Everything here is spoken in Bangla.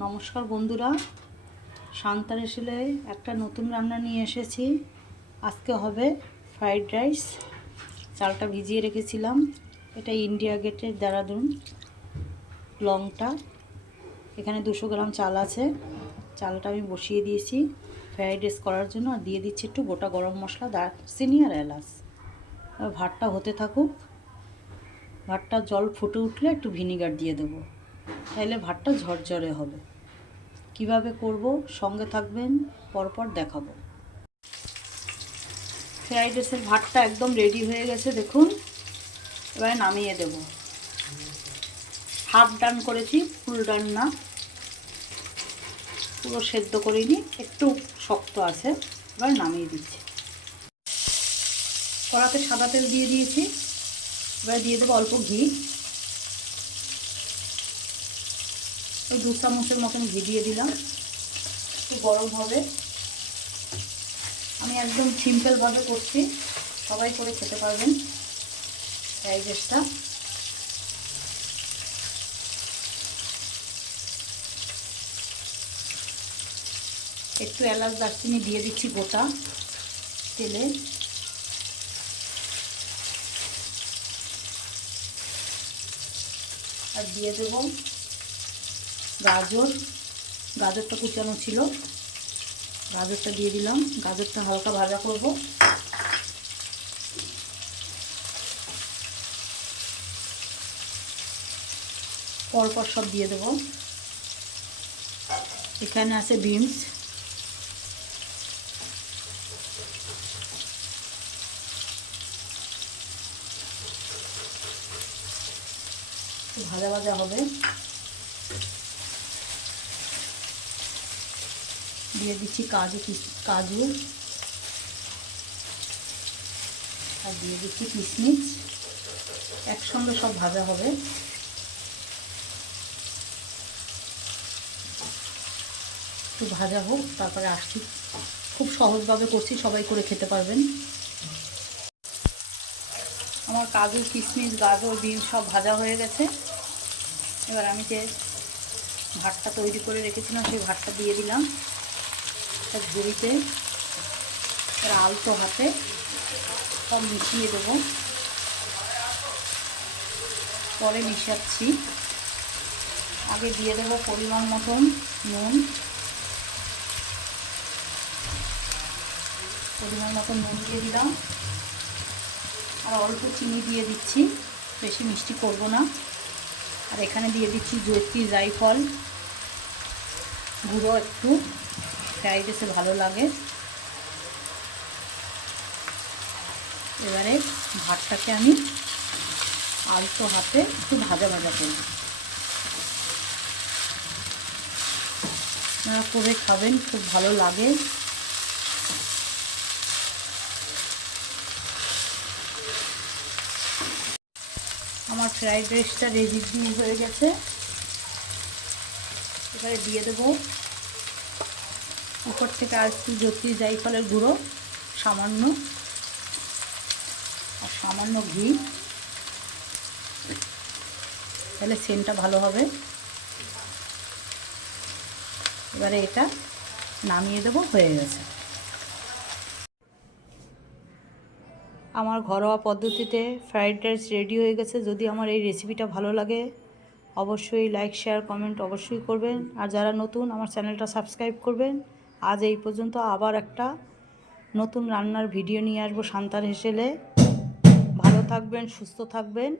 নমস্কার বন্ধুরা। শান্তার এসেলে একটা নতুন রান্না নিয়ে এসেছি। আজকে হবে ফ্রাইড রাইস। চালটা ভিজিয়ে রেখেছিলাম। এটা ইন্ডিয়া গেটের দেরাদুন, লংটা। এখানে দুশো গ্রাম চাল আছে। চালটা আমি বসিয়ে দিয়েছি ফ্রাইড রাইস করার জন্য আর দিয়ে দিচ্ছি একটু গোটা গরম মশলা, দারচিনি আর এলাচ। ভাতটা হতে থাকুক। ভাতটা জল ফুটে উঠলে একটু ভিনিগার দিয়ে দেবো। তাহলে ভাতটা ঝরঝরে হবে। কীভাবে করব? সঙ্গে থাকবেন, পরপর দেখাবো। ফ্রাইড রাইসের ভাতটা একদম রেডি হয়ে গেছে, দেখুন। এবারে নামিয়ে দেব। হাফ ডান করেছি ফুল ডান না। পুরো সেদ্ধ করিনি, একটু শক্ত আছে। এবার নামিয়ে দিচ্ছি। কড়াতে সাদা তেল দিয়ে দিয়েছি। এবার দিয়ে দেবো অল্প ঘি। ওই দু চামচের মতন ঘি দিয়ে দিলাম। একটু গরম হবে। আমি একদম সিম্পলভাবে করছি। সবাই করে খেতে পারবেন ফ্রাইড একটু এলাচ দারচিনি দিয়ে দিচ্ছি গোটা তেলে। আর দিয়ে দেবো গাজর, গাজরটা কুচানো ছিল। গাজরটা দিয়ে দিলাম। গাজরটা হালকা ভাজা করব। পরপর সব দিয়ে দেবো। এখানে আছে বিনস। ভাজা ভাজা হবে। দিয়ে দিচ্ছি কাজু কাজু। আর দিয়ে দিচ্ছি কিশমিশ। একসঙ্গে সব ভাজা হবে। একটু ভাজা হোক, তারপরে আসছি। খুব সহজভাবে করছি, সবাই করে খেতে পারবেন। আমার কাজু, কিশমিশ, গাজর, বিন সব ভাজা হয়ে গেছে। এবার আমি যে ভাতটা তৈরি করে রেখেছিলাম, সেই ভাতটা দিয়ে দিলাম। ঝুড়িতে আলতো হাতে সব মিশিয়ে দেবো। পরে মিশাচ্ছি। আগে দিয়ে দেবো পরিমাণ মতন নুন। পরিমাণ মতন নুন দিয়ে দিলাম। আর অল্প চিনি দিয়ে দিচ্ছি। বেশি মিষ্টি করব না। আর এখানে দিয়ে দিচ্ছি জৈত্রী জাইফল গুঁড়ো একটু। ফ্রাইড রাইসে ভালো লাগে। এবারে ভাতটাকে আমি আলতো হাতে একটু ভাজা ভাজা করব। আপনারা করে খাবেন, খুব ভালো লাগে। আমার ফ্রাইড রাইসটা রেডি হয়ে গেছে। এবারে দিয়ে দেবো উপর থেকে আর একটু জ্যোতি জাইফলের গুঁড়ো, সামান্য, আর সামান্য ঘি। তাহলে সেন্টটা ভালো হবে। এবারে এটা নামিয়ে দেবো, হয়ে গেছে। আমার ঘরোয়া পদ্ধতিতে ফ্রাইড রাইস রেডি হয়ে গেছে। যদি আমার এই রেসিপিটা ভালো লাগে, অবশ্যই লাইক, শেয়ার, কমেন্ট অবশ্যই করবেন। আর যারা নতুন, আমার চ্যানেলটা সাবস্ক্রাইব করবেন। আজ এই পর্যন্ত আবার একটা নতুন রান্নার ভিডিও নিয়ে আসব সান্তার হেসেলে। ভালো থাকবেন, সুস্থ থাকবেন।